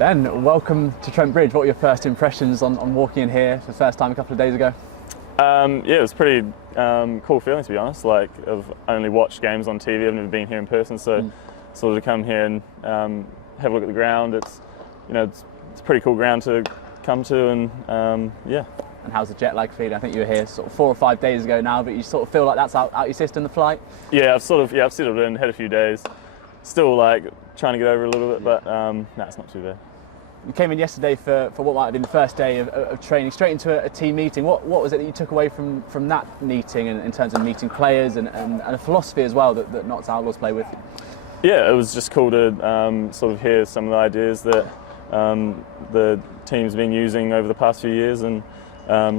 Ben, welcome to Trent Bridge. What were your first impressions on walking in here for the first time a couple of days ago? Yeah, it was pretty cool feeling, to be honest. Like, I've only watched games on TV. I've never been here in person, so sort of to come here and have a look at the ground. It's a pretty cool ground to come to, and yeah. And how's the jet lag feeling? I think you were here sort of 4 or 5 days ago now, but you sort of feel like that's out your system, the flight? Yeah, I've settled in, had a few days. Still like trying to get over a little bit, but no, it's not too bad. You came in yesterday for what might have been the first day of training, straight into a team meeting. What was it that you took away from that meeting in terms of meeting players and a philosophy as well that Notts Outlaws play with? Yeah, it was just cool to sort of hear some of the ideas that the team's been using over the past few years and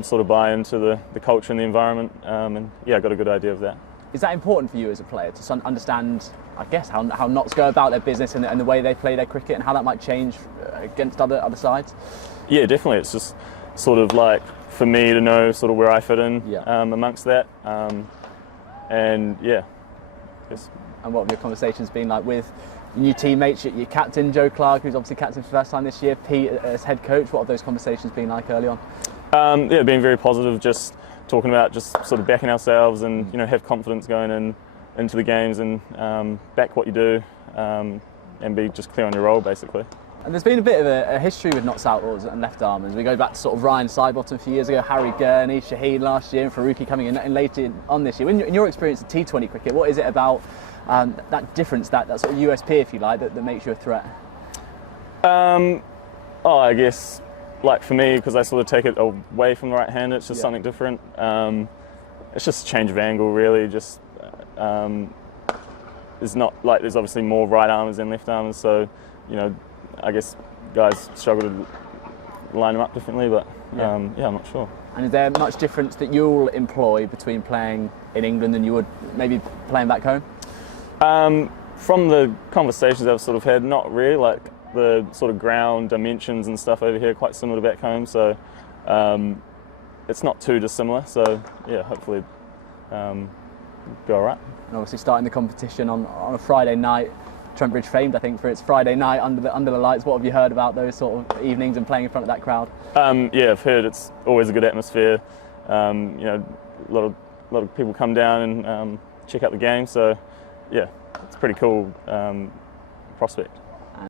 sort of buy into the culture and the environment, and yeah, I got a good idea of that. Is that important for you as a player to understand, I guess, how Notts go about their business and the way they play their cricket and how that might change against other sides? Yeah, definitely. It's just sort of like for me to know sort of where I fit in amongst that, and yeah. Yes. And what have your conversations been like with your new teammates, your captain Joe Clark, who's obviously captain for the first time this year, Pete as head coach? What have those conversations been like early on? Yeah, being very positive, just talking about just sort of backing ourselves and have confidence going into the games and back what you do and be just clear on your role basically. And there's been a bit of a history with Notts Outlaws and left armers. We go back to sort of Ryan Sidebottom a few years ago, Harry Gurney, Shaheen last year, and Faruqi coming in later on this year. In your experience of T20 cricket, what is it about that difference, that sort of USP, if you like, that makes you a threat? I guess, like for me, because I sort of take it away from the right hand, it's just something different. It's just a change of angle, really. Just it's not like there's obviously more right armers than left armers, so I guess guys struggle to line them up differently. But yeah, I'm not sure. And is there much difference that you'll employ between playing in England and you would maybe playing back home? From the conversations I've sort of had, not really. Like, the sort of ground dimensions and stuff over here are quite similar to back home, so it's not too dissimilar. So yeah, hopefully go all right. And obviously starting the competition on a Friday night, Trent Bridge famed, I think, for its Friday night under the lights. What have you heard about those sort of evenings and playing in front of that crowd? Yeah, I've heard it's always a good atmosphere. A lot of people come down and check out the game, so yeah, it's a pretty cool prospect.